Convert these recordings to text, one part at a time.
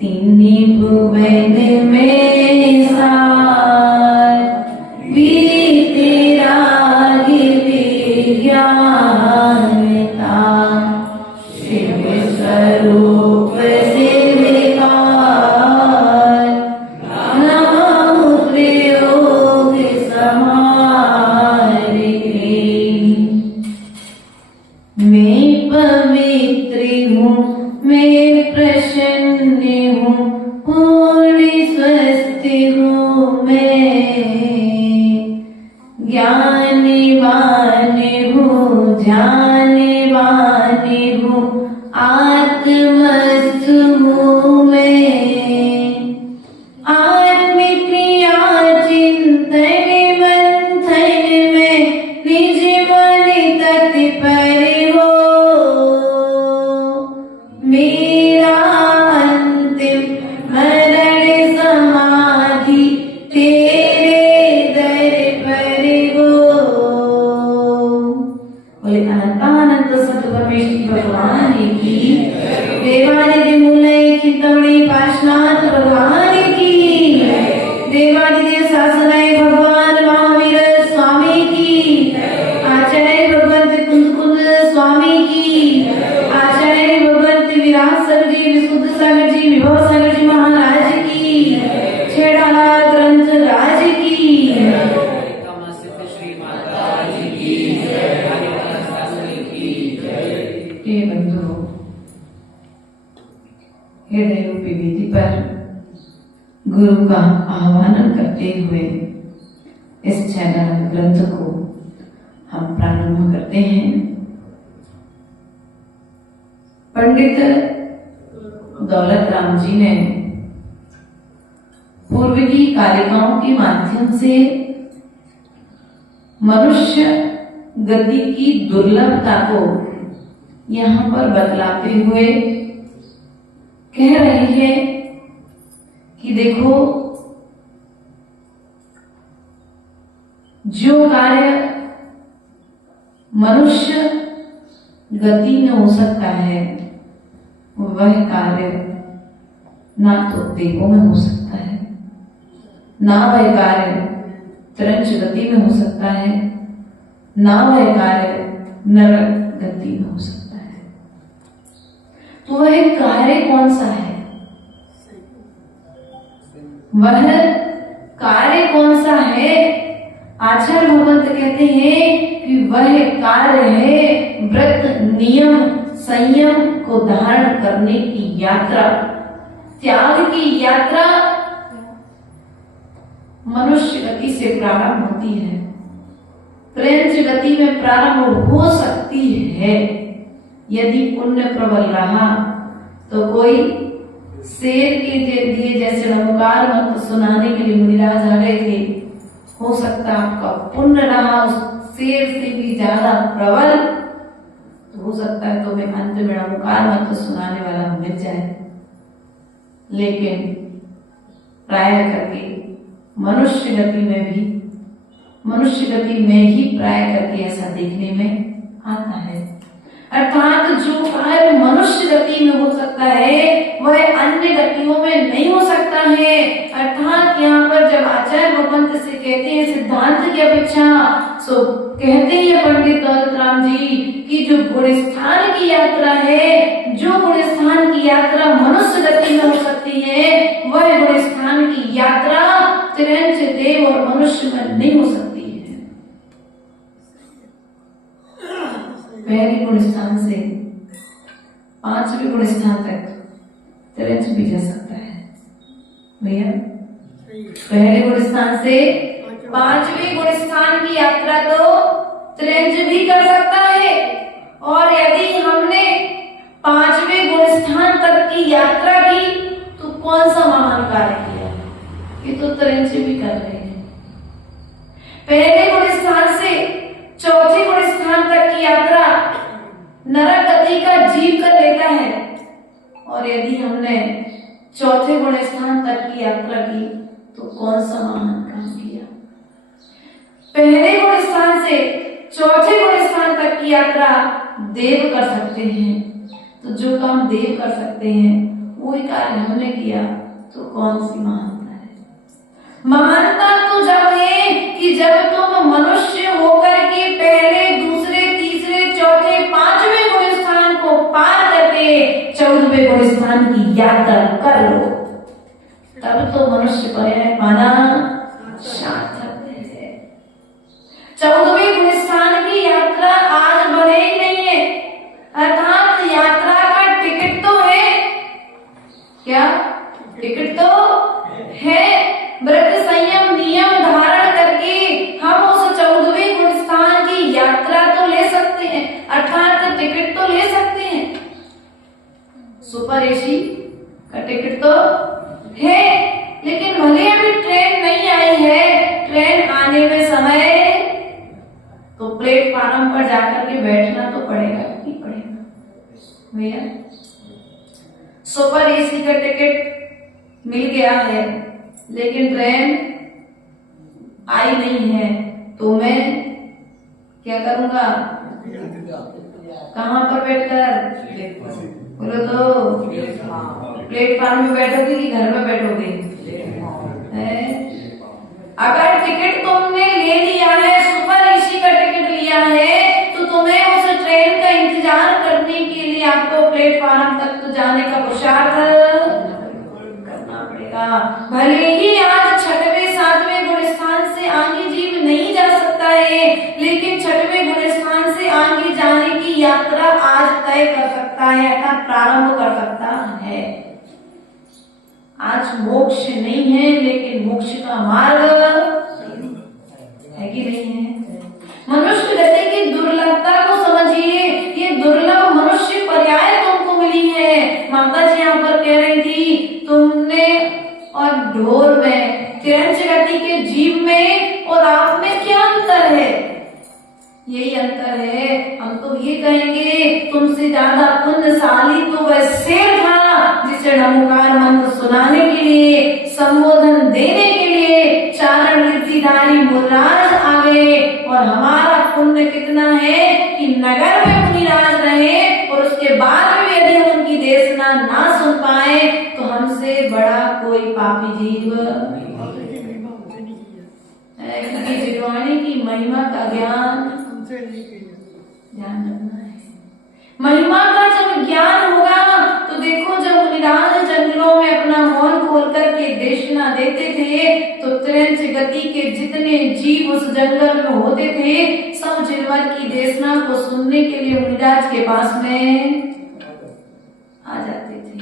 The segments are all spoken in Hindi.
तीनी भुवन में सार बीते राग विज्ञानता शिव स्वरूप शिवकार नमो प्रयोग समारे। मैं पवित्र हूँ, मैं प्रसन्न हूँ, पूर्ण स्वस्थ हूँ मैं, ज्ञानवान हूँ, ध्यानवान हूँ, आत्मस्थ हूँ मैं। आत्मक्रिया चिंतन मंथन में निज मन तत्पर हो, मेरा अंतिम मरण समाधि तेरे दर पर हो। बोले अनंतानंद सत परमेश्वर भगवान की, देवादिदेव मूलय चिंतामणि पार्श्वनाथ भगवान की, देवादिदेव शासनाय भगवान महावीर स्वामी की, आचार्य भगवंत कुंद कुंद स्वामी की, आचार्य भगवंत विराट सागर जी, विशुद्ध सागर जी, विभव सागर जी महाराज की, छेड़ा ग्रंथ राज की, हे बंधु, हृदय रूपी वेदी पर गुरु का आह्वान करते हुए इस चैनल ग्रंथ को हम प्रारंभ करते हैं। पंडित दौलत राम जी ने पूर्व की कारिकाओं के माध्यम से मनुष्य गति की दुर्लभता को यहाँ पर बतलाते हुए कह रहे हैं कि देखो, जो कार्य मनुष्य गति में हो सकता है वह कार्य ना तो देवों में हो सकता है, ना वह कार्य त्रंच गति में हो सकता है, ना वह कार्य नरक गति में हो सकता है। तो वह कार्य कौन सा है? वह कार्य कौन सा है? आचार्य भगवंत कहते हैं कि वह कार्य है व्रत नियम संयम को धारण करने की यात्रा, त्याग की यात्रा। मनुष्य गति से प्रारंभ होती है, त्रयंच गति में प्रारंभ हो सकती है यदि पुण्य प्रबल रहा तो। कोई शेर के लिए जैसे ओंकार मंत्र सुनाने के लिए मुनिराज आ गए थे, हो सकता आपका पुण्य रहा उस शेर से भी ज्यादा प्रबल, तो हो सकता है तो मैं अंत में ओंकार मंत्र सुनाने वाला मिल जाए। लेकिन प्राय करके मनुष्य गति में ही प्राय करके ऐसा देखने में आता है। अर्थात जो कार्य मनुष्य गति में हो सकता है वह अन्य गतियों में नहीं हो सकता है। अर्थात यहाँ पर जब आचार्य भगवंत से कहते हैं सिद्धांत की अपेक्षा, सो कहते हैं पंडित दौलत राम जी कि जो गुणस्थान की यात्रा है, जो गुणस्थान की यात्रा मनुष्य गति में हो सकती है, वह गुणस्थान की यात्रा त्रियंच देव और मनुष्य में नहीं हो सकती है। पहले गुणस्थान से पांचवें गुणस्थान तक त्रियंच भी जा सकता है भैया। पहले गुणस्थान से पांचवें गुणस्थान की यात्रा तो त्रियंच भी कर सकता है, और यदि हमने पांचवें गुणस्थान तक की यात्रा की तो कौन सा महान कार्य किया? ये तो त्रियंच भी कर रहे हैं। पहले गुणस्थान से चौथे गुणस्थान तक की यात्रा नरक गति का जीव कर लेता है, और यदि हमने चौथे गुणस्थान तक की यात्रा की तो कौन सा महान काम किया? पहले गुण स्थान से चौथे गुण स्थान तक की यात्रा देव कर सकते हैं। तो जो काम देव कर सकते हैं वही कार्य हमने किया, तो कौन सी महानता है? महानता तो जब है कि जब तुम मनुष्य होकर के पहले, दूसरे, तीसरे, चौथे, पांचवें गुण स्थान को पार करके 14वें गुण स्थान की यात्रा कर लो, तब तो मनुष्य पर्याय पाना सार्थक है। 14वें गुण स्थान की यात्रा आज बने ही नहीं है, अर्थात यात्रा का टिकट तो है। क्या टिकट तो है? व्रत संयम नियम धारण करके हम उस 14वें गुण स्थान की यात्रा तो ले सकते हैं, अर्थात टिकट तो ले सकते हैं। सुपर एसी का टिकट तो है, लेकिन भले अभी ट्रेन नहीं आई है, ट्रेन आने में समय, तो प्लेटफार्म पर जाकर के बैठना तो पड़ेगा ही पड़ेगा भैया। सुपर एसी का टिकट मिल गया है, लेकिन ट्रेन आई नहीं है, तो मैं क्या करूंगा? कहां पर बैठकर? बोलो तो प्लेटफार्म में बैठोगे कि घर में बैठोगे? अगर टिकट तुमने ले लिया है, सुपर एसी का टिकट लिया है, तो तुम्हें उस ट्रेन का इंतजार करने के लिए आपको प्लेटफार्म तक तो जाने का पुरुषार्थ करना पड़ेगा। भले ही आज 6वें 7वें गुण स्थान से आगे जीव नहीं जा सकता है, लेकिन 6वें गुण स्थान से आगे जाने की यात्रा आज तय कर सकता है, अर्थात प्रारंभ कर सकता है। आज मोक्ष नहीं है, लेकिन मोक्ष का मार्ग है कि नहीं है? मनुष्य गति की दुर्लभता को समझिए, ये दुर्लभ मनुष्य पर्याय तुमको मिली है। माता जी यहाँ पर कह रही थी, तुमने और ढोर में, तिरंच गति के जीव में और आप में क्या अंतर है? यही अंतर है। हम तो ये कहेंगे, तुमसे ज्यादा पुण्यशाली तो वह शेर था जिसे नमोकार मंत्र सुनाने के लिए, संबोधन देने के लिए चारण कीर्तिधारी मुनिराज आ गए। और हमारा पुण्य कितना है कि नगर में मुनिराज रहे और उसके बाद भी यदि हम उनकी देशना ना सुन पाए, तो हमसे बड़ा कोई पापी जीव जिनवाणी की महिमा का ज्ञान रखना है। महिमा का जब ज्ञान होगा, तो देखो जब मुनिराज जंगलों में अपना मौन खोल करके देशना देते थे, तो तिरंच गति के जितने जीव उस जंगल में होते थे, सब जिनवर की देशना को सुनने के लिए मुनिराज के पास में आ जाते थे।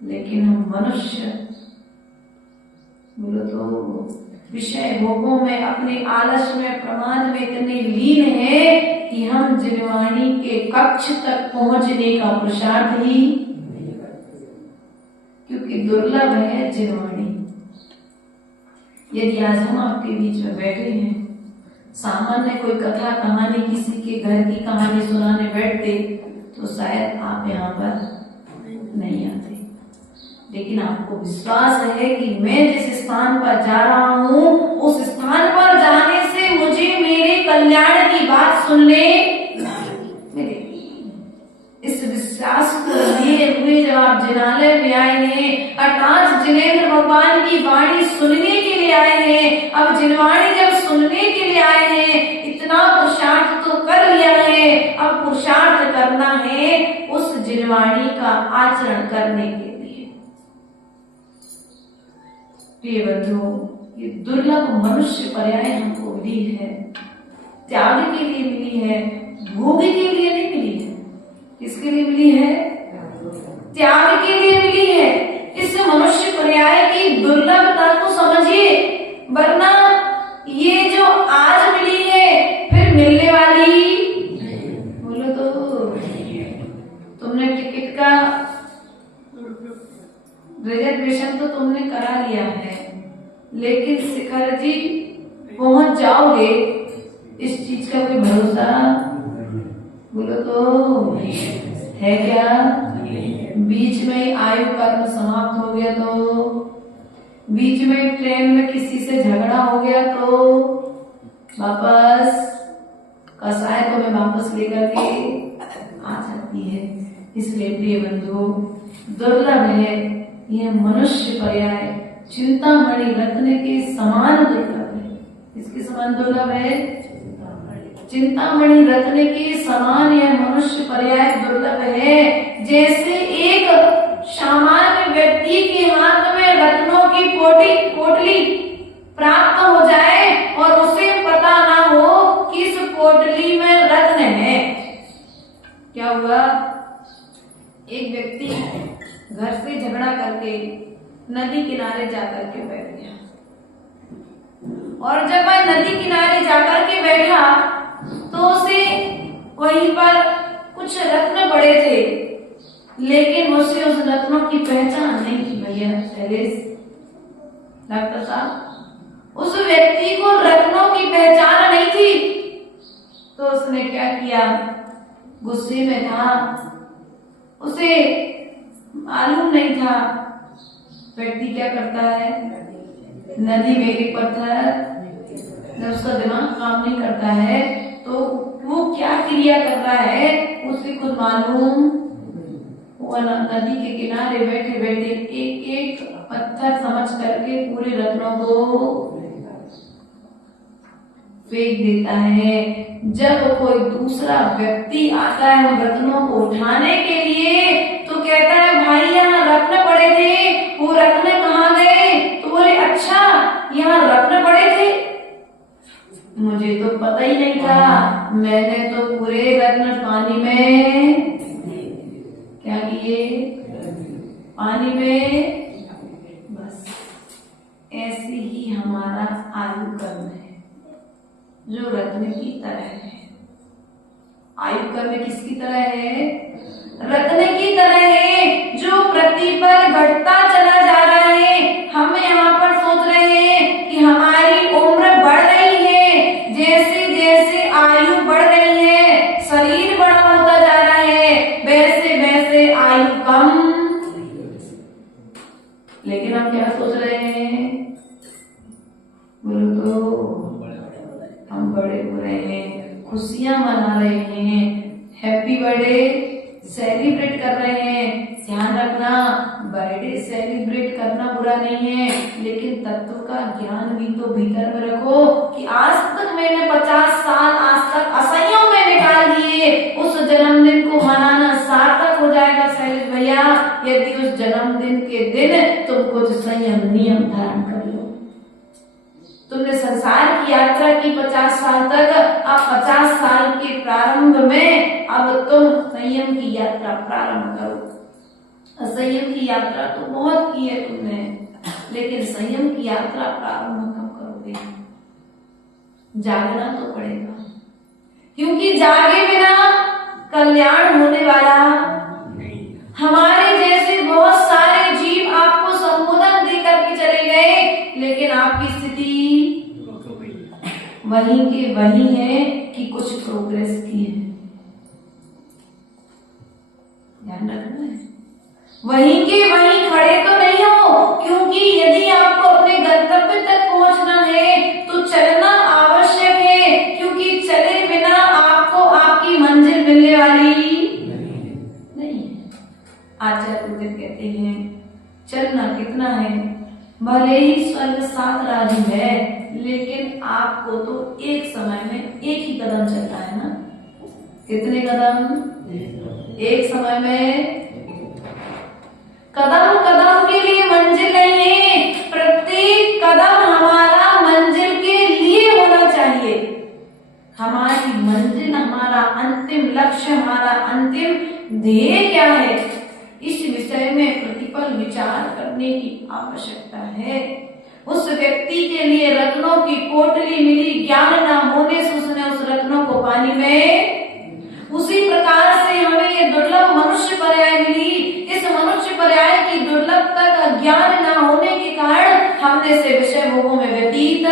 लेकिन हम मनुष्य बोलो तो विषय भोगों में, अपने आलस में, प्रमाद में इतने लीन है कि हम जिनवाणी के कक्ष तक पहुंचने का पुरुषार्थ ही, क्योंकि दुर्लभ है जिनवाणी। यदि आज हम आपके बीच में बैठे हैं, सामान्य कोई कथा कहानी, किसी के घर की कहानी सुनाने बैठते, तो शायद आप यहाँ पर नहीं आते। लेकिन आपको विश्वास है कि मैं जिस स्थान पर जा रहा हूँ, उस स्थान पर जाने से मुझे मेरे कल्याण की बात सुनने मिलेगी। इस विश्वास को लिए हुए जब आप जिनालय में आए हैं, अर्थात जिनेंद्र भगवान की वाणी सुनने के लिए आए हैं, अब जिनवाणी जब सुनने के लिए आए हैं, इतना पुरुषार्थ तो कर लिया है, अब पुरुषार्थ करना है उस जिनवाणी का आचरण करने के लिए। प्रिय बंधुओं, ये दुर्लभ मनुष्य पर्याय हमको मिली है, त्याग के लिए मिली है, भोग के लिए नहीं मिली है। किसके लिए मिली है? त्याग के लिए मिली है। इस मनुष्य पर्याय की दुर्लभता को समझिए, वरना ये जो आज मिली है फिर मिलने वाली, बोलो तो तुमने टिकट का रिजर्वेशन तो तुमने करा लिया है, लेकिन शिखर जी पहुंच जाओगे, इस चीज का कोई भरोसा बोलो तो है क्या? बीच में ही आयु कर्म समाप्त हो गया तो, बीच में ट्रेन में किसी से झगड़ा हो गया तो, वापस कसाय को मैं वापस लेकर के आ जाती है। इसलिए प्रिय बंधु, दुर्लभ है यह मनुष्य पर्याय, चिंतामणि रत्न के समान दुर्लभ है। इसके समान दुर्लभ है, चिंतामणि रत्न के समान यह मनुष्य पर्याय दुर्लभ है। जैसे एक सामान्य व्यक्ति के हाथ में रत्नों की पोटली प्राप्त हो जाए और उसे पता ना हो किस पोटली में रत्न है। क्या हुआ, एक व्यक्ति घर से झगड़ा करके नदी किनारे जाकर के बैठ गया, और जब वह नदी किनारे जाकर के बैठा तो उसे वहीं पर कुछ रत्न पड़े थे, लेकिन उसे उस रत्नों की पहचान नहीं की। भैया शैलेश, डॉक्टर साहब, उस व्यक्ति को रत्नों की पहचान नहीं थी, तो उसने क्या किया, गुस्से में था, उसे मालूम नहीं था। व्यक्ति क्या करता है, नदी में एक पत्थर, जब उसका दिमाग काम नहीं करता है तो वो क्या क्रिया कर रहा है उसे खुद मालूम। वो नदी के किनारे बैठे बैठे एक एक पत्थर समझ करके पूरे रत्नों को फेंक देता है। जब कोई दूसरा व्यक्ति आता है उन रत्नों को उठाने के लिए तो कहता है, भाई यहाँ रत्न पड़े थे, वो रत्न कहाँ गए? तो बोले, अच्छा यहाँ रत्न पड़े थे, मुझे तो पता ही नहीं था, मैंने तो पूरे रत्न पानी में क्या किए, पानी में। बस ऐसे ही हमारा आयु कर्म है जो रत्न की तरह है। आयु कर्म किसकी तरह है? रत्न की तरह है, जो प्रतिपल घटता चला जा रहा है। हम यहाँ पर सोच रहे हैं कि हमारी उम्र बढ़ रही है, जैसे जैसे आयु बढ़ रही है, शरीर बड़ा होता जा रहा है, वैसे वैसे आयु कम। लेकिन हम क्या सोच रहे हैं, बोलो तो हम बड़े हो रहे हैं, खुशियां मना रहे हैं, हैप्पी बर्थडे सेलिब्रेट कर रहे हैं। ध्यान रखना, बर्थडे सेलिब्रेट करना बुरा नहीं है, लेकिन तत्व का ज्ञान भी तो भीतर में रखो कि आज तक मैंने 50 साल आज तक असंयम में निकाल दिए, उस जन्मदिन को मनाना सार्थक हो जाएगा शैलेश भैया, यदि उस जन्मदिन के दिन तुम कुछ संयम नियम धारण कर लो। तुमने संसार की यात्रा की 50 साल तक, अब 50 साल के प्रारंभ में अब तुम संयम की यात्रा प्रारंभ करो। असंयम की यात्रा तो बहुत की है तुमने, लेकिन संयम की यात्रा प्रारंभ कब करोगे? जागना तो पड़ेगा, क्योंकि जागे बिना कल्याण होने वाला। हमारे जैसे बहुत सारे जीव आपको संबोधन देकर के चले गए, लेकिन आपकी स्थिति वहीं के वहीं है कि कुछ प्रोग्रेस की है। ध्यान रखना है, वहीं के वहीं खड़े तो नहीं हो, क्योंकि यदि आपको अपने गंतव्य तक पहुंचना है तो चलना आवश्यक है, क्योंकि चले बिना आपको आपकी मंजिल मिलने वाली नहीं है। आचार्य उदय कहते हैं, चलना कितना है, भले ही स्वर्ग 7 राजू है, लेकिन आपको तो एक समय में एक ही कदम चलना है ना। कितने कदम? एक समय में। कदम कदम के लिए मंजिल नहीं है, प्रत्येक कदम हमारा मंजिल के लिए होना चाहिए। हमारी मंजिल, हमारा अंतिम लक्ष्य, हमारा अंतिम ध्येय क्या है, इस विषय में प्रतिपल विचार करने की आवश्यकता है। उस व्यक्ति के लिए रत्नों की पोटली मिली, ज्ञान न होने से उसने उस रत्नों को पानी में, उसी प्रकार से हमें ये दुर्लभ मनुष्य पर्याय मिली। इस मनुष्य पर्याय की दुर्लभता का ज्ञान न होने के कारण हमने से विषय भोगों में व्यतीत।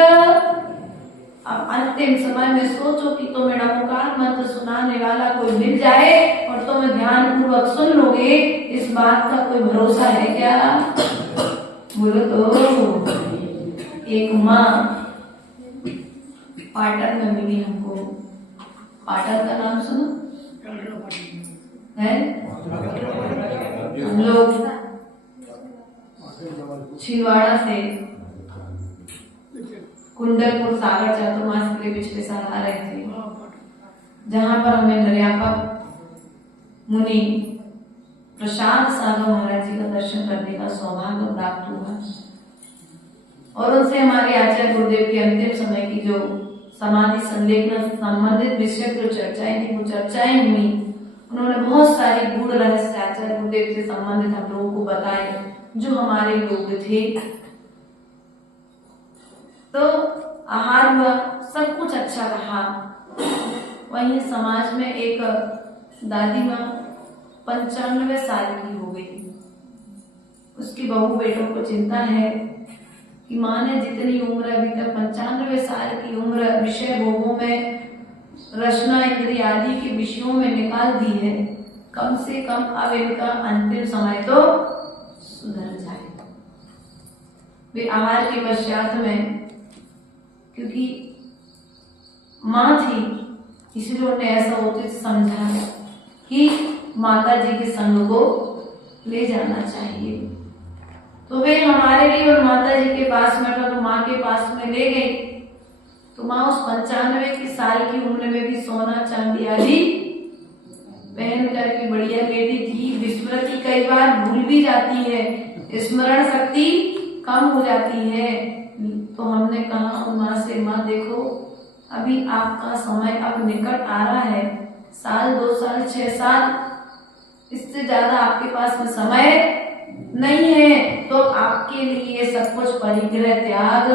अब अंतिम समय में सोचो कि तुम्हें नमोकार मंत्र सुनाने वाला कोई मिल जाए और तुम्हें ध्यान पूर्वक सुन लोगे, इस बात का कोई भरोसा है क्या? बोलो तो। एक माँ पाटन में मिली हमको। पाटन का नाम सुनो है? हम लोग छिंदवाड़ा से कुंडलपुर सागर चातुर्मास के लिए पिछले साल आ रहे थे, जहां पर हमें निर्यापक मुनि प्रशांत सागर महाराज जी का दर्शन करने का सौभाग्य प्राप्त हुआ और उनसे हमारे आचार्य गुरुदेव के अंतिम समय की जो समाधि संलेखन संबंधित विषय जो चर्चाएं थी वो चर्चाएं हुई। उन्होंने बहुत सारी गूढ़ रहस्य आचार्य गुरुदेव से संबंधित हम लोगों को बताए जो हमारे लोग थे। तो आहार हुआ, सब कुछ अच्छा रहा। वहीं समाज में एक दादी माँ 95 साल की हो गई। उसकी बहू बेटों को चिंता है कि माँ ने जितनी उम्र अभी तक 95 साल की उम्र विषय भोगों में, रचना इंद्रिय आदि के विषयों में निकाल दी है, कम से कम अब इनका अंतिम समय तो सुधर जाए। वे आहार के पश्चात में, क्योंकि माँ थी इसलिए उन्हें ऐसा उचित समझा कि माता जी के संग को ले जाना चाहिए। तो वे हमारे लिए और माता जी के पास में, तो माँ के पास में ले गई। तो माँ उस 95 साल की उम्र में भी सोना चांदी आदि पहन करके बढ़िया लेटी थी। विस्मृति कई बार भूल भी जाती है, स्मरण शक्ति कम हो जाती है। तो हमने कहा माँ से, माँ देखो अभी आपका समय अब निकट आ रहा है, 1 साल 2 साल 6 साल, इससे ज्यादा आपके पास में समय नहीं है। तो आपके लिए सब कुछ परिग्रह त्याग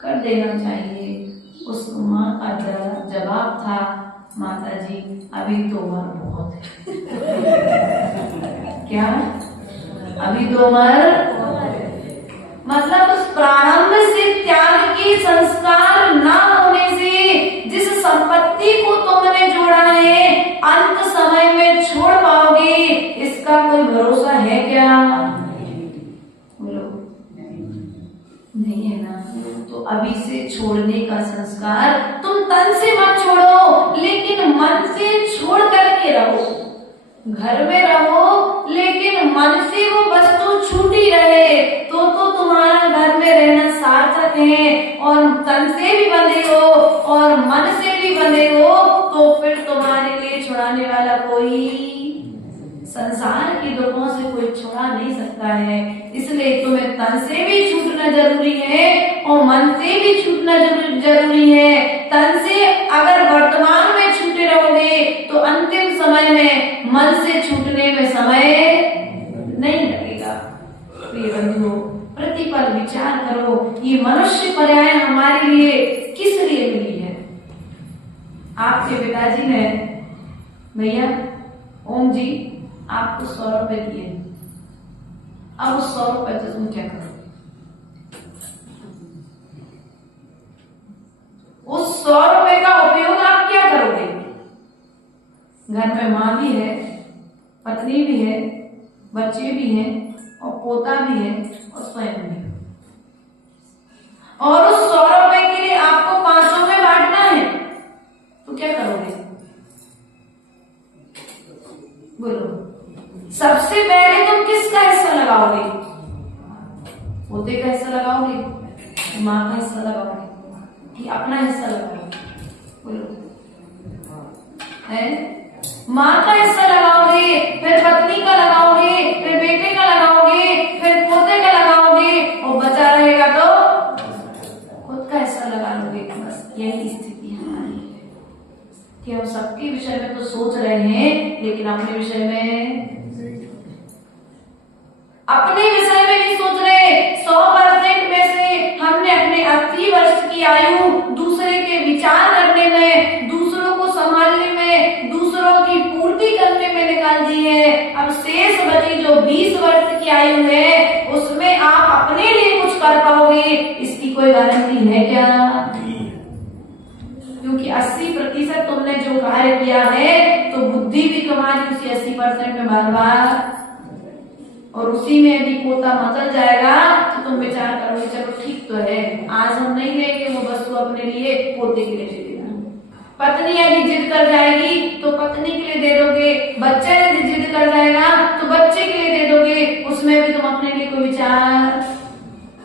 कर देना चाहिए। उस माँ का जवाब था, माता जी अभी तो उम्र बहुत है। क्या अभी तो उम्र, मतलब उस प्रारंभ से त्याग के संस्कार न होने से जिस संपत्ति को तुमने जोड़ा है अंत समय में छोड़ पाओगे, इसका कोई भरोसा है क्या? बोलो नहीं है ना। तो अभी से छोड़ने का संस्कार, तुम तन से मत छोड़ो लेकिन मन से छोड़ करके रहो। घर में रहो लेकिन मन से वो वस्तु छूटी रहे तो तुम्हारा घर में रहना सार्थक है। और तन से भी बंधे हो और मन से भी बंधे हो तो फिर तुम्हारे लिए छुड़ाने वाला कोई, संसार की दुखों से कोई छुड़ा नहीं सकता है। इसलिए तुम्हें तन से भी छूटना जरूरी है और मन से भी छूटना जरूरी है। तन से अगर वर्तमान में छूटे रहोगे तो अंतिम समय में मन से छूटने में समय नहीं लगेगा। प्रिय बंधुओं, प्रतिपल विचार करो, ये मनुष्य पर्याय हमारे लिए किस लिए मिली है? आपके पिताजी ने, भैया ओम जी आपको 100 रुपए दिए, अब उस 100 रुपए से तुम क्या करोगे? उस 100 रुपए का उपयोग आप क्या करोगे? घर में माँ भी है, पत्नी भी है, बच्चे भी हैं और पोता भी है और स्वयं भी। और उस 100 रुपए के लिए आपको 500 में बांटना है तो क्या करोगे? बोलो। सबसे पहले तुम किसका हिस्सा लगाओगे? पोते का हिस्सा लगाओगे, माँ का हिस्सा लगाओगे कि अपना हिस्सा लगाओगे? बोलो। है? माँ का हिस्सा लगाओगे, फिर पत्नी का लगाओगे, फिर बेटे का लगाओगे, फिर पोते का लगाओगे और बचा रहेगा तो खुद का हिस्सा लगा लोगे। बस यही स्थिति हमारी है कि हम सबके विषय में तो सोच रहे हैं लेकिन अपने विषय में नहीं सोच रहे। 100% में से हमने अपने 80 वर्ष की आयु दूसरे के विचार करने में, दूसरों को संभालने में, दूसरों की पूर्ति करने में निकाल दी है। अब शेष बची जो 20 वर्ष की आयु है उसमें आप अपने लिए कुछ कर पाओगे, इसकी कोई गारंटी है क्या? क्योंकि 80% तुमने जो कार्य किया है तो बुद्धि भी तुम्हारी उसी 80% में बर्बाद और उसी में यदि पोता मचल जाएगा तो तुम विचार करोगे चलो ठीक तो है, आज हम नहीं लेंगे वो वस्तु अपने लिए, पोते के लिए दे देना। पत्नी यदि जिद कर जाएगी तो पत्नी के लिए दे दोगे, बच्चा यदि जिद कर जाएगा तो बच्चे के लिए दे दोगे, उसमें भी तुम अपने लिए कोई विचार।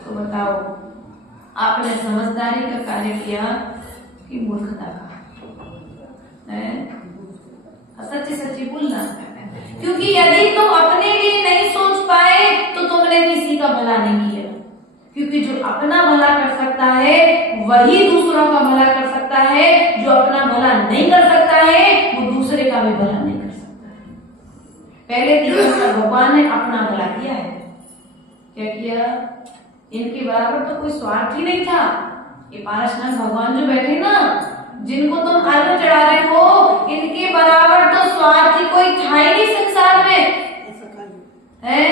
तो बताओ आपने समझदारी का कार्य किया कि मूर्खता का? सच्ची सच्ची बोलना, क्योंकि यदि तुम अपने लिए नहीं सोच पाए तो तुमने किसी का भला नहीं किया, क्योंकि जो अपना भला कर सकता है वही दूसरों का भला कर सकता है, जो अपना भला नहीं कर सकता है वो दूसरे का भी भला नहीं कर सकता है। पहले भगवान ने अपना भला किया है, क्या किया? इनके बराबर तो कोई स्वार्थ ही नहीं था। ये पारसनाथ भगवान जो बैठे ना, जिनको तुम अर्घ चढ़ा रहे हो, इनके बराबर तो स्वार्थी कोई था ही नहीं संसार में, है?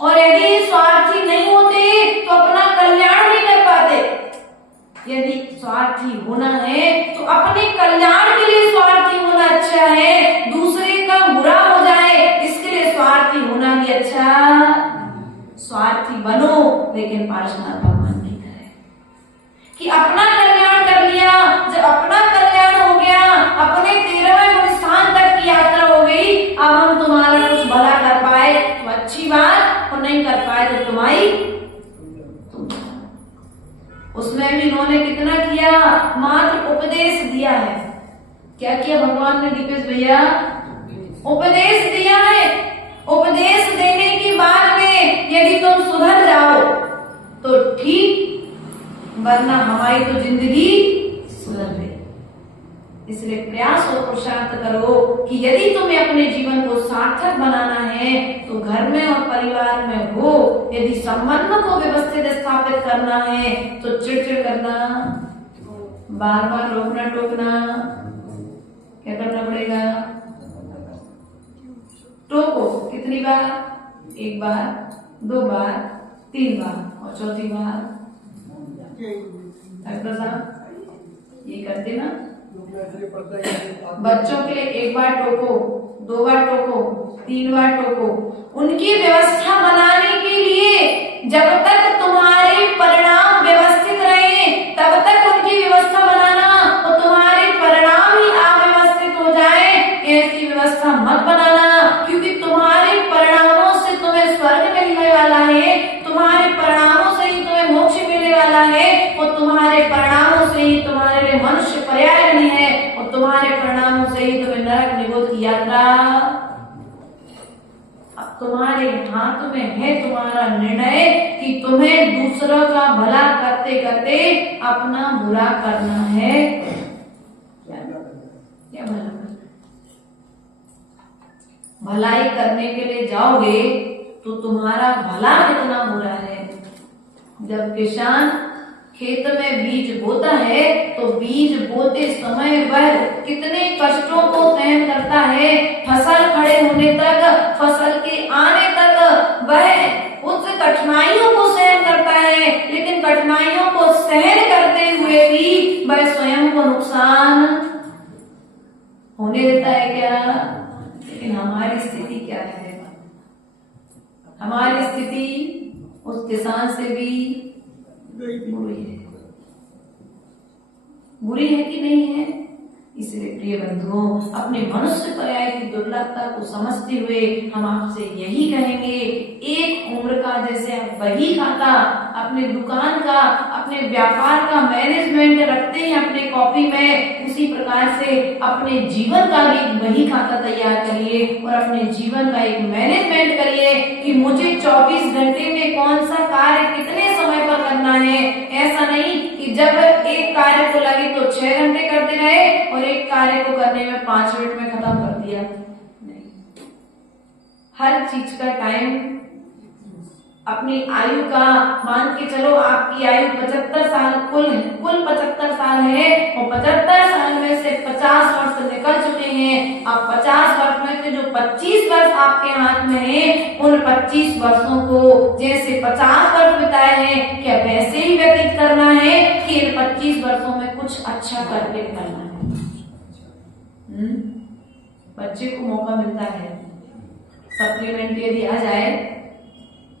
और यदि स्वार्थी नहीं होते तो अपना कल्याण नहीं कर पाते। यदि स्वार्थी होना है तो अपने कल्याण के लिए स्वार्थी होना अच्छा है, दूसरे का बुरा हो जाए इसके लिए स्वार्थी होना भी अच्छा। स्वार्थी बनो लेकिन पारसनाथ भगवान की तरह कि अपना कल्याण कर लिया। जब अपना कल्याण हो गया, अपने 13वें गुण स्थान तक की यात्रा हो गई, अब हम तुम्हारा कुछ भला कर पाए तो अच्छी बात, और नहीं कर पाए तो तुम्हारी। उसमें भी इन्होंने कितना किया? मात्र उपदेश दिया है। क्या किया भगवान ने दीपेश भैया? उपदेश दिया है। उपदेश देने के बाद में यदि तुम सुधर जाओ तो ठीक, वरना हमारी तो जिंदगी सुधर गई। इसलिए प्रयास और पुरुषार्थ करो कि यदि तुम्हें अपने जीवन को सार्थक बनाना है तो घर में और परिवार में हो, यदि संबंधों को व्यवस्थित स्थापित करना है तो चिड़चिड़ करना, बार बार रोकना टोकना, क्या करना पड़ेगा? टोको कितनी बार? 1 बार, 2 बार, 3 बार और चौथी बार डॉक्टर साहब ये करते ना। बच्चों के लिए 1 बार टोको, 2 बार टोको, 3 बार टोको। उनकी व्यवस्था बनाने के लिए जब तक तुम्हारे परिणाम व्यवस्थित रहे तब तक उनकी व्यवस्था बनाना, और तुम्हारे परिणाम ही अव्यवस्थित हो जाए ऐसी व्यवस्था मत बनाना, क्योंकि तुम्हारे परिणामों से तुम्हें स्वर्ग मिलने वाला है, तुम्हारे परिणामों से ही तुम्हें मोक्ष मिलने वाला है, और तुम्हारे परिणामों से ही तुम्हारे लिए मनुष्य पर्याय है, और तुम्हारे परिणामों से ही तुम्हें नरक निगोद की यात्रा। अब तुम्हारे हाथ में है तुम्हारा निर्णय कि तुम्हें दूसरों का भला करते करते अपना बुरा करना है। क्या भला? भलाई करने के लिए जाओगे तो तुम्हारा भला कितना बुरा है। जब किसान खेत में बीज बोता है तो बीज बोते समय वह कितने कष्टों को सहन करता है, फसल खड़े होने तक, फसल के आने तक वह उस कठिनाइयों को सहन करता है, लेकिन कठिनाइयों को सहन करते हुए भी वह स्वयं को नुकसान होने देता है क्या? लेकिन हमारी स्थिति क्या है? हमारी स्थिति उस किसान से भी बुरी है कि नहीं है? इसलिए प्रिय बंधुओं, अपने मनुष्य पर्याय की दुर्लभता को समझते हुए हम आपसे यही कहेंगे, एक उम्र का जैसे आप वही खाता, अपने दुकान का, अपने व्यापार का मैनेजमेंट रखते हैं अपने कॉपी में, उसी प्रकार से अपने जीवन का भी वही खाता तैयार करिए और अपने जीवन का एक मैनेजमेंट करिए कि मुझे 24 घंटे में कौन सा कार्य कितने समय पर करना है। ऐसा नहीं कि जब एक कार्य को लगे तो 6 घंटे करते रहे और एक कार्य को करने में 5 मिनट में खत्म कर दिया। नहीं, हर चीज का टाइम, अपनी आयु का मान के चलो, आपकी आयु 75 साल कुल 75 साल है और 75 साल में से 50 वर्ष निकल चुके हैं। अब 50 वर्ष में से जो 25 वर्ष आपके हाथ में है, उन 25 वर्षों को जैसे 50 वर्ष बिताए हैं, क्या वैसे ही व्यतीत करना है कि इन 25 वर्षों में कुछ अच्छा करके करना है? बच्चे को मौका मिलता है, सप्लीमेंट यदि आ जाए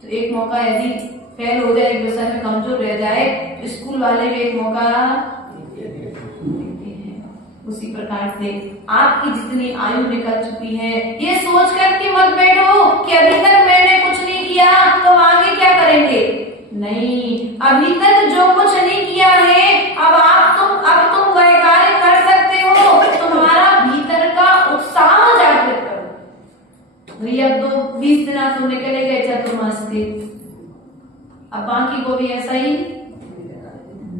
तो एक मौका यदि फेल हो जाए, एक विषय में कमजोर रह जाए, तो स्कूल वाले भी एक मौका देते हैं। उसी प्रकार से आपकी जितनी आयु निकल चुकी है, ये सोच कर के मत बैठो कि अभी तक मैंने कुछ नहीं किया तो आगे क्या करेंगे। नहीं, अभी तक जो कुछ नहीं किया है, अब तुम वह कार्य कर सकते हो। तुम्हारा भीतर का उत्साह जागृत करो। भैया तो 20 दिन तो निकले गए चतुर्मास के, अब बाकी को भी ऐसा ही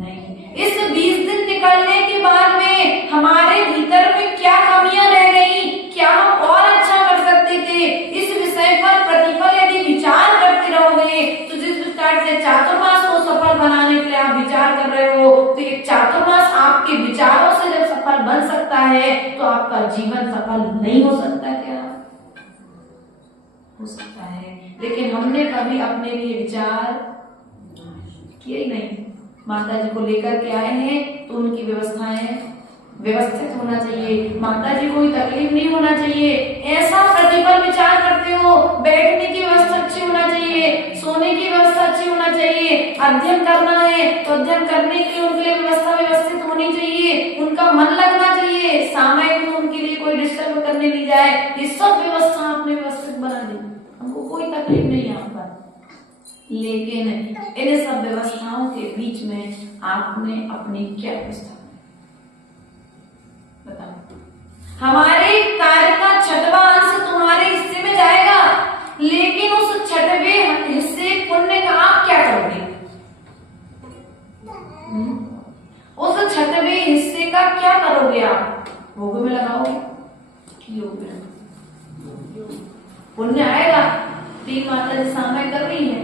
नहीं। इस 20 दिन निकलने के बाद में हमारे भीतर में क्या कमियां रह गई, क्या हम और अच्छा कर सकते थे, इस विषय पर प्रतिपल यदि विचार करते रहोगे, तो जिस प्रकार से चातुर्मास को सफल बनाने के लिए आप विचार कर रहे हो, तो एक चातुर्मास आपके विचारों से जब सफल बन सकता है, तो आपका जीवन सफल नहीं हो सकता क्या? हो सकता है। लेकिन हमने कभी अपने लिए विचार किए ही नहीं। माता जी को लेकर के आए हैं तो उनकी व्यवस्थाएं व्यवस्थित होना चाहिए, माता जी को तकलीफ नहीं होना चाहिए, ऐसा प्रतिपल विचार करते हो। बैठने की व्यवस्था अच्छी होना चाहिए, सोने की व्यवस्था अच्छी होना चाहिए, अध्ययन करना है तो अध्ययन करने के लिए उनके लिए व्यवस्था व्यवस्थित होनी चाहिए, उनका मन लगना चाहिए, सामयिक में उनके लिए कोई डिस्टर्ब करने नहीं जाए, ये सब व्यवस्था आपने व्यवस्थित बना दी, हमको कोई तकलीफ नहीं यहाँ पर। लेकिन इन सब व्यवस्थाओं के बीच में आपने अपनी क्या व्यवस्था बताओ? हमारे कार्य का 6वां अंश तुम्हारे हिस्से में जाएगा, लेकिन उस 6वें हिस्से पुण्य का आप क्या करोगे? उस 6वें हिस्से का क्या करोगे आप? भोग में लगाओगे, योग में पुण्य आएगा। 3 माता जी सामय कर रही है,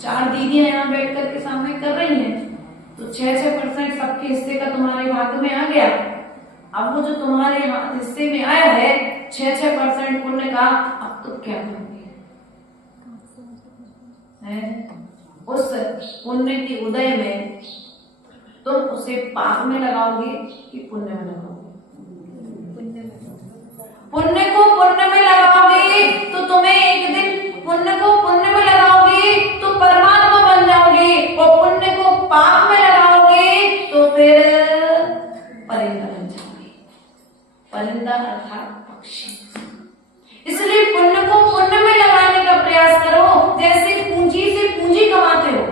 4 दीदियां यहाँ बैठ करके सामय कर रही हैं, तो 6% सबके हिस्से का तुम्हारे भाग्य में आ गया। अब वो जो तुम्हारे हिस्से में आया है 6% पुण्य का, अब तो क्या करोगे? उस पुण्य की उदय में तुम उसे पाप में लगाओगे कि पुण्य में लगाओगे? पुण्य को पुण्य में लगाओगे तो तुम्हें एक दिन पुण्य को पुण्य में लगाओगे तो परमात्मा बन जाओगे, और पुण्य को पाप में लगाओगे तो फिर परिंदा बन जाओगे। परिंदा अर्थात पक्षी। इसलिए पुण्य को पुण्य में लगाने का प्रयास करो। जैसे पूंजी से पूंजी कमाते हो,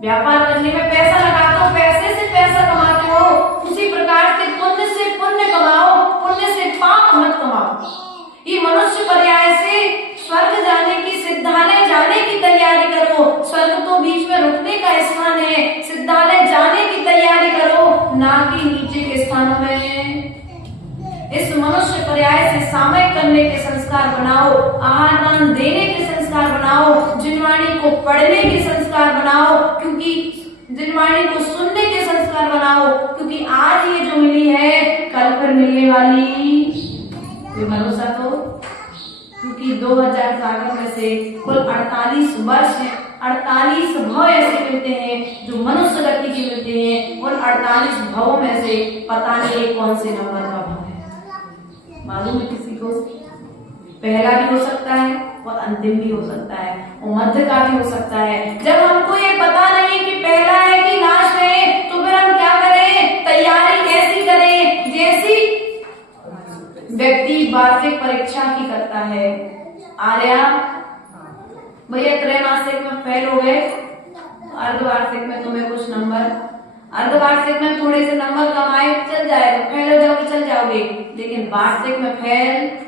व्यापार करने में पैसा लगाते हो, पैसे से पैसा कमाते हो, उसी प्रकार से पुण्य कमाओ, पुण्य से पाप मत कमाओ। ये मनुष्य पर्याय से स्वर्ग जाने की, सिद्धालय जाने की तैयारी करो। स्वर्ग तो बीच में रुकने का स्थान है, सिद्धालय जाने की तैयारी करो, ना कि नीचे के स्थानों में। इस मनुष्य पर्याय से सामयिक करने के संस्कार बनाओ, आहार दान देने के संस्कार बनाओ, जिनवाणी को पढ़ने के संस्कार बनाओ, क्योंकि जिनवाणी को सुनने के संस्कार बनाओ, क्योंकि आज ये जो मिली है कल फिर मिलने वाली ये भरोसा तो, क्योंकि 2000 सागर में से कुल 48 वर्ष 48 भव ऐसे मिलते हैं जो मनुष्य गति के मिलते हैं। उन 48 भवों में से पता नहीं कौन से नंबर का भव है, मालूम है किसी को? पहला भी हो सकता है और अंतिम भी हो सकता है और मध्य का भी हो सकता है। जब हमको ये पता नहीं कि पहला है कि लास्ट है, तो फिर हम क्या करें? तैयारी कैसी करें? जैसी व्यक्ति वार्षिक परीक्षा की करता है, आर्या भैया त्रैमासिक में फेल हो गए, अर्धवार्षिक में तुम्हें कुछ नंबर, अर्धवार्षिक में थोड़े से नंबर कमाए चल जाएगा, फेल हो जाओगे चल जाओगे, लेकिन वार्षिक में फेल,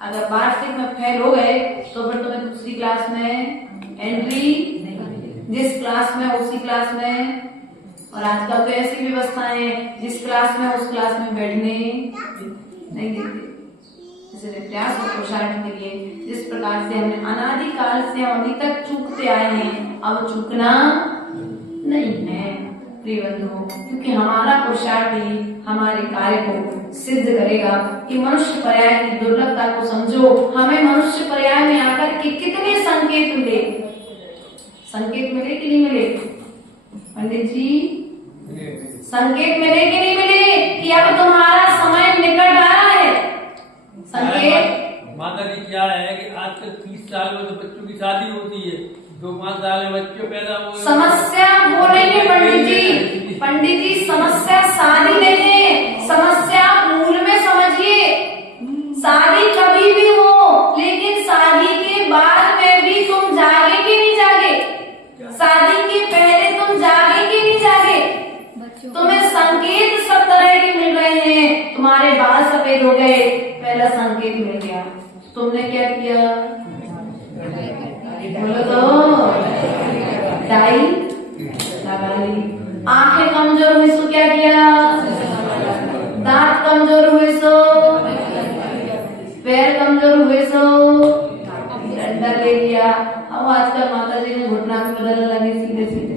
अगर वार्षिक में फेल हो गए तो फिर तुम्हें दूसरी क्लास में एंट्री, जिस क्लास में उसी क्लास में, और आजकल तो ऐसी व्यवस्थाएं है जिस क्लास में उस क्लास में बैठने नहीं देते। इसलिए प्रयास और पुरुषार्थ के लिए जिस प्रकार से हमने अनादिकाल से अभी तक चूकते आए हैं, अब चूकना नहीं है प्रिय बंधुओं, क्योंकि हमारा पुरुषार्थ ही हमारे कार्य को सिद्ध करेगा। कि मनुष्य पर्याय की दुर्लभता को समझो। हमें मनुष्य पर्याय में आकर के कितने संकेत मिले, संकेत मिले कि नहीं मिले पंडित जी? संकेत मिले कि नहीं मिले कि अब तुम्हारा समय निकट आ रहा है? संकेत माता जी क्या है कि आजकल 30 साल में तो बच्चों की शादी होती है 2-5 साल में बच्चे पैदा हुए। समस्या वो नहीं है पंडित जी, पंडित जी समस्या शादी नहीं है, समस्या मूल में समझिए। शादी कभी भी हो, लेकिन शादी के बाद में भी तुम जागे कि नहीं जागे? शादी के पहले तुम जागे कि नहीं जागे? तुम्हें संकेत सब तरह के मिल रहे हैं, तुम्हारे बाल सफेद हो गए, पहला संकेत मिल गया, तुमने क्या किया? बोलो तो, डाई लगा ली। आंखें कमजोर हुई सो क्या किया? दांत कमजोर हुए सो, पैर कमजोर हुए सो डंडा ले लिया। अब आजकल माता जी ने घुटना भी बदलने लगे, सीधे सीधे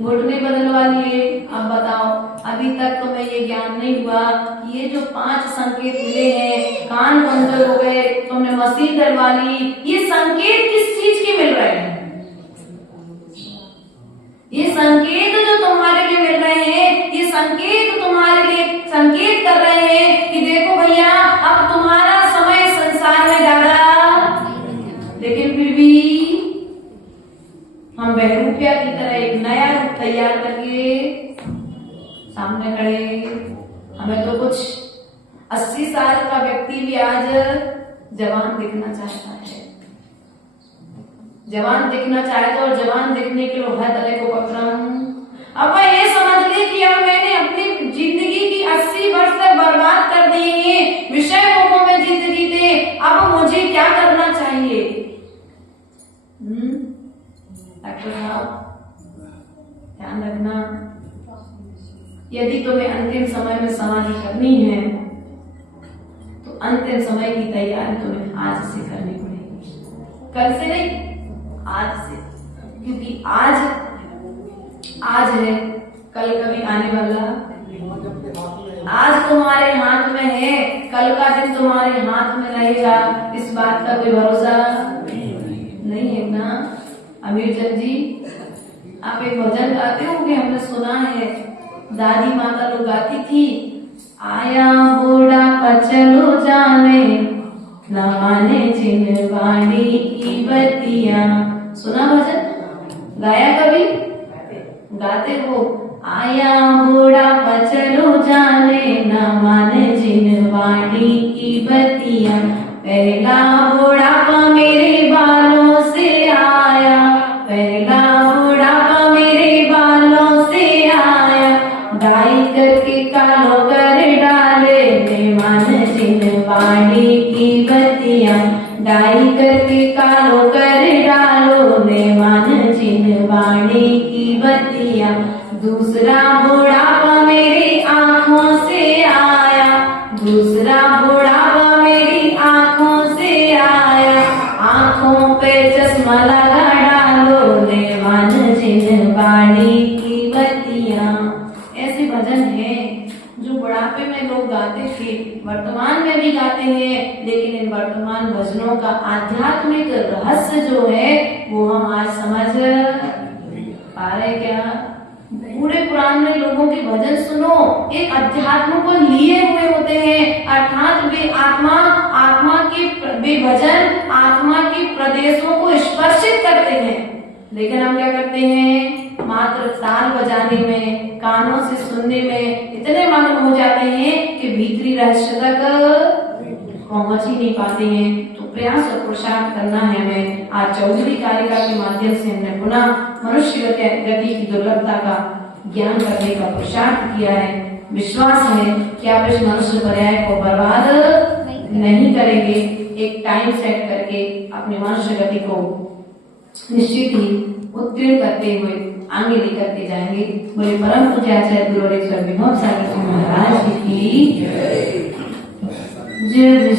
घुटने बदलवा लिए। अब बताओ, अभी तक तुम्हें ये ज्ञान नहीं हुआ कि ये जो 5 संकेत मिले हैं, कान कमजोर हो गए, तुमने मशीन डलवा ली, ये संकेत किस चीज के मिल रहे हैं? ये संकेत जो तुम्हारे लिए मिल रहे हैं, ये संकेत तुम्हारे लिए संकेत कर रहे हैं कि देखो भैया, अब तुम्हारा समय संसार में ज्यादा, लेकिन फिर भी हम बहरूपिया की तरह एक नया रूप तैयार करके सामने खड़े। हमें तो कुछ 80 साल का व्यक्ति भी आज जवान दिखना चाहता है। जवान दिखना चाहे तो, और जवान दिखने के लिए हर तरह को पकड़म। अब मैं ये समझ ली कि अब मैंने अपनी जिंदगी की 80 वर्ष तक बर्बाद कर दिए हैं विषय भोगों में जीते जीते, अब मुझे क्या करना चाहिए? डॉक्टर साहब ध्यान रखना, यदि तुम्हें अंतिम समय में समाधि करनी है तो अंतिम समय की तैयारी तुम्हें आज से करनी पड़ेगी, कल से नहीं, आज से। क्योंकि आज है, कल कभी आने वाला। आज तुम्हारे हाथ में है, कल का दिन तुम्हारे हाथ में रहेगा, इस बात का कोई भरोसा नहीं है ना। अमीर चंद जी, आप एक भजन गाते होंगे, हमने सुना है, दादी माता लोग गाती थी, आया बूढ़ा पचलो जाने न माने जिनवाणी की बतिया। सुना भजन? गाया कभी? गाते हो, आया बूढ़ा पचलो जाने न माने जिनवाणी की बतिया, पहला बुढ़ापा मेरे बालों से आया, पहला बुढ़ापा मेरे बालों से आया, डाई करके कालो कर डाले मेहमान जिनवाणी की बतिया, डाई करके कालो कर डालो मेहमान जिनवाणी की बतिया। दूसरा बुढ़ापा मेरी आंखों से आया, दूसरा बुढ़ापा मेरी आंखों से आया, आंखों पे चश्मा लगा डालो नेवान जिनवाणी की बतिया। ऐसे भजन है जो बुढ़ापे में लोग गाते थे, वर्तमान में भी गाते हैं, लेकिन इन वर्तमान भजनों का आध्यात्मिक रहस्य जो है वो हम आज समझ पा रहे क्या? पूरे पुराण में लोगों के भजन सुनो, एक अध्यात्म को लिए हुए होते हैं, अर्थात वे आत्मा के वे भजन आत्मा के प्रदेशों को स्पर्शित करते हैं। लेकिन हम क्या करते हैं? मात्र ताल बजाने में, कानों से सुनने में इतने मग्न हो जाते हैं कि भीतरी रहस्य तक पहुंच ही नहीं पाते हैं। तो प्रयास और पुरुषार्थ करना है हमें। आज 14वीं कारिका के माध्यम से हमने पुनः मनुष्य गति की दुर्लभता का ज्ञान करने का पुरुषार्थ किया है। विश्वास है कि आप इस मनुष्य पर्याय को बर्बाद नहीं करेंगे। एक टाइम सेट करके अपने मनुष्य गति को निश्चित ही उत्तीर्ण करते हुए आगे लेकर के जाएंगे। बोले परम पूज्य आचार्य गुरुदेव विनोद सागर महाराज की जय।